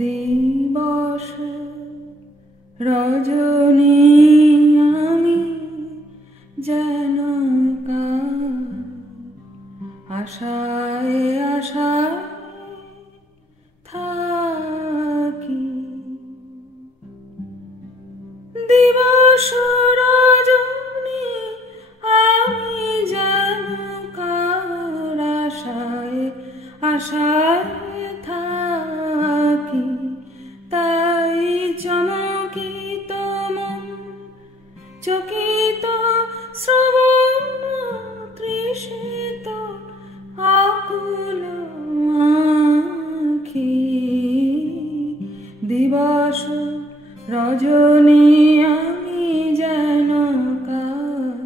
দিবস রজনী আমি যেন কার আশায় আশায় থাকি। দিবস রজনী আমি যেন কার আশায় আশায় থাকি। তাই চমকিত মন চকিত শ্রবণ তৃষিত আকুল আঁখি। দিবস রজনী আমি যেন কার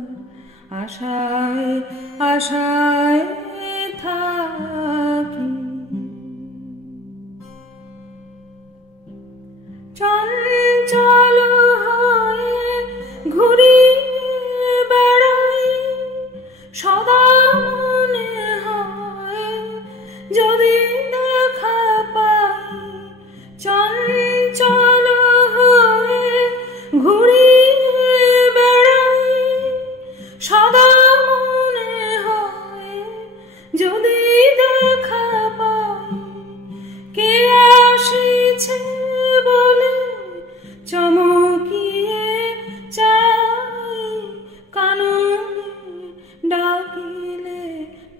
আশায় আশায় থাকি। চঞ্চল হয়ে ঘুরিয়ে বেড়াই সদা মনে হয় যদি দেখা পাই। চঞ্চল হয়ে ঘুরিয়ে বেড়াই সদা মনে হয় যদি দেখা পাই। কে আসিছে বলে চমকিয়ে চাই কাননে ডাকিলে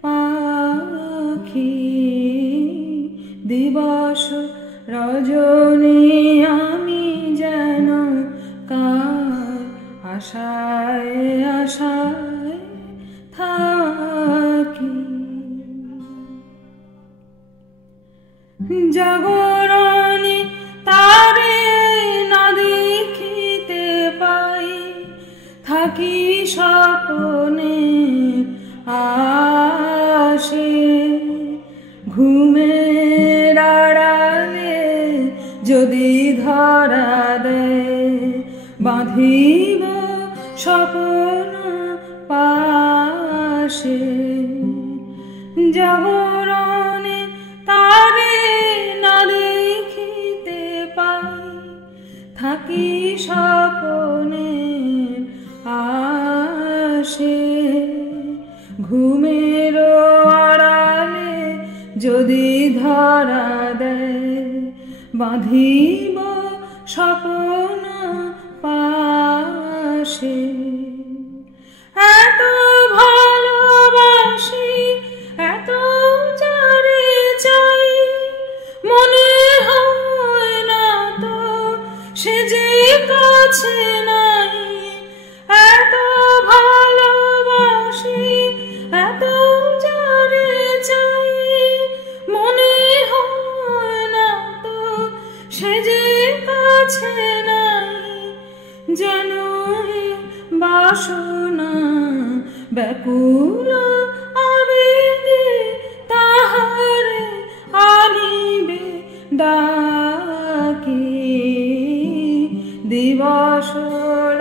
পাখি। দিবস রজনী আমি যেন কার আশায় আশায় থাকি। জাগরণে তারে না দেখিতে পাই থাকি স্বপ্নে আসে। ঘুমের আড়ালে যদি ধরা দেয় বাঁধিব স্বপ্ন পাশে। জাগরণে তারে না দেখিতে পাই থাকি স্বপ্নে আসে। ঘুমের আড়ালে যদি ধরা দেয় বাঁধিব স্বপ্ন পাশে। এত ভালোবাসি এত যারে চাই মনে হয় না তো সে যে কাছে নাই। এত ভালোবাসি এত যারে চাই মনে হয় না তো সে যে কাছে নাই। যেন বাসনা ব্যাকুল আবেগে তাহারে আনিবে ডাকি। দিবস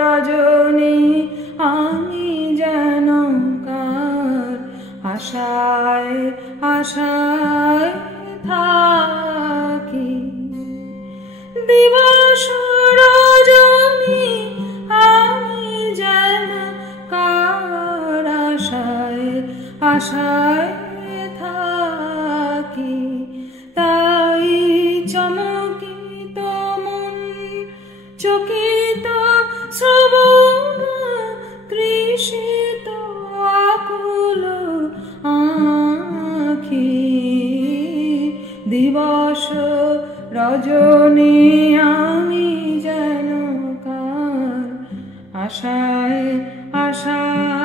রজনী আমি যেন কার আশায় আশায় থাকি। দিবস রজনী আমি যেন কার আশায় আশায় থাকি। তাই চমকিত মন চকিত শ্রবণ তৃষিত আকুল আঁখি। দিবস রজনী আমি যেন কার আশায় আশায়